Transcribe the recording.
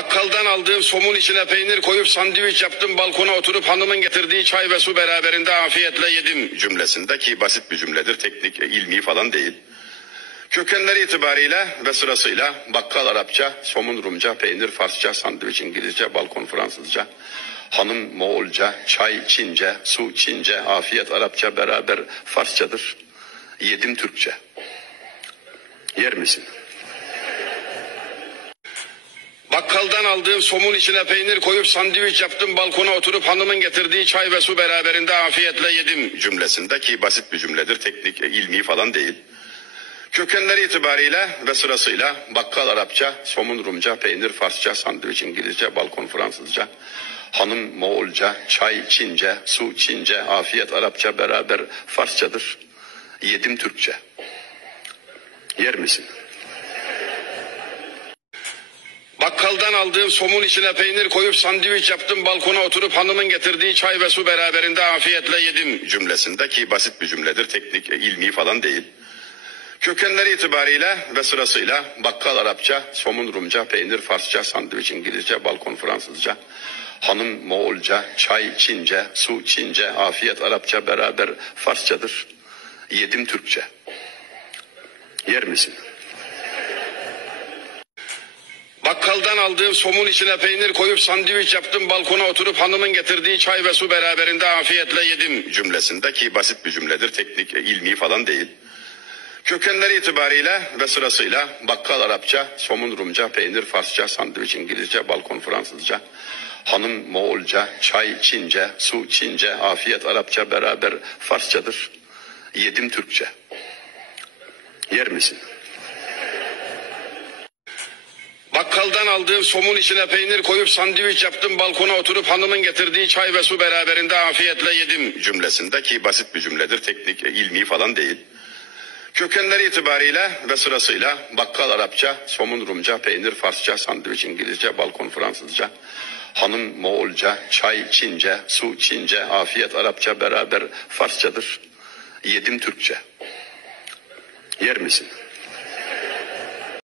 Bakkaldan aldığım somun içine peynir koyup sandviç yaptım, balkona oturup hanımın getirdiği çay ve su beraberinde afiyetle yedim cümlesinde, ki basit bir cümledir, teknik, ilmi falan değil. Kökenleri itibariyle ve sırasıyla bakkal Arapça, somun Rumca, peynir Farsça, sandviç İngilizce, balkon Fransızca, hanım Moğolca, çay Çince, su Çince, afiyet Arapça beraber Farsçadır. Yedim Türkçe. Yer misin? Bakkaldan aldığım somun içine peynir koyup sandviç yaptım, balkona oturup hanımın getirdiği çay ve su beraberinde afiyetle yedim cümlesinde, ki basit bir cümledir, teknik, ilmi falan değil. Kökenleri itibariyle ve sırasıyla bakkal Arapça, somun Rumca, peynir Farsça, sandviç İngilizce, balkon Fransızca, hanım Moğolca, çay Çince, su Çince, afiyet Arapça beraber Farsçadır. Yedim Türkçe. Yer misin? Bakkaldan aldığım somun içine peynir koyup sandviç yaptım, balkona oturup hanımın getirdiği çay ve su beraberinde afiyetle yedim cümlesinde, ki basit bir cümledir, teknik, ilmi falan değil. Kökenleri itibariyle ve sırasıyla bakkal Arapça, somun Rumca, peynir Farsça, sandviç İngilizce, balkon Fransızca, hanım Moğolca, çay Çince, su Çince, afiyet Arapça beraber Farsçadır. Yedim Türkçe. Yer misin? Bakkaldan aldığım somun içine peynir koyup sandviç yaptım, balkona oturup hanımın getirdiği çay ve su beraberinde afiyetle yedim cümlesinde, ki basit bir cümledir, teknik, ilmi falan değil. Kökenleri itibariyle ve sırasıyla bakkal Arapça, somun Rumca, peynir Farsça, sandviç İngilizce, balkon Fransızca, hanım Moğolca, çay Çince, su Çince, afiyet Arapça beraber Farsçadır. Yedim Türkçe. Yer misin? Bakkaldan aldığım somun içine peynir koyup sandviç yaptım, balkona oturup hanımın getirdiği çay ve su beraberinde afiyetle yedim cümlesinde, ki basit bir cümledir, teknik, ilmi falan değil. Kökenleri itibariyle ve sırasıyla bakkal Arapça, somun Rumca, peynir Farsça, sandviç İngilizce, balkon Fransızca, hanım Moğolca, çay Çince, su Çince, afiyet Arapça beraber Farsçadır. Bakkaldan aldığım somun içine peynir koyup sandviç yaptım, balkona oturup hanımın getirdiği çay ve su beraberinde afiyetle yedim cümlesinde, ki basit bir cümledir, teknik, ilmi falan değil. Kökenleri itibariyle ve sırasıyla bakkal Arapça, somun Rumca, peynir Farsça, sandviç İngilizce, balkon Fransızca, hanım Moğolca, çay Çince, su Çince, afiyet Arapça beraber Farsçadır. Yedim Türkçe. Yer misin?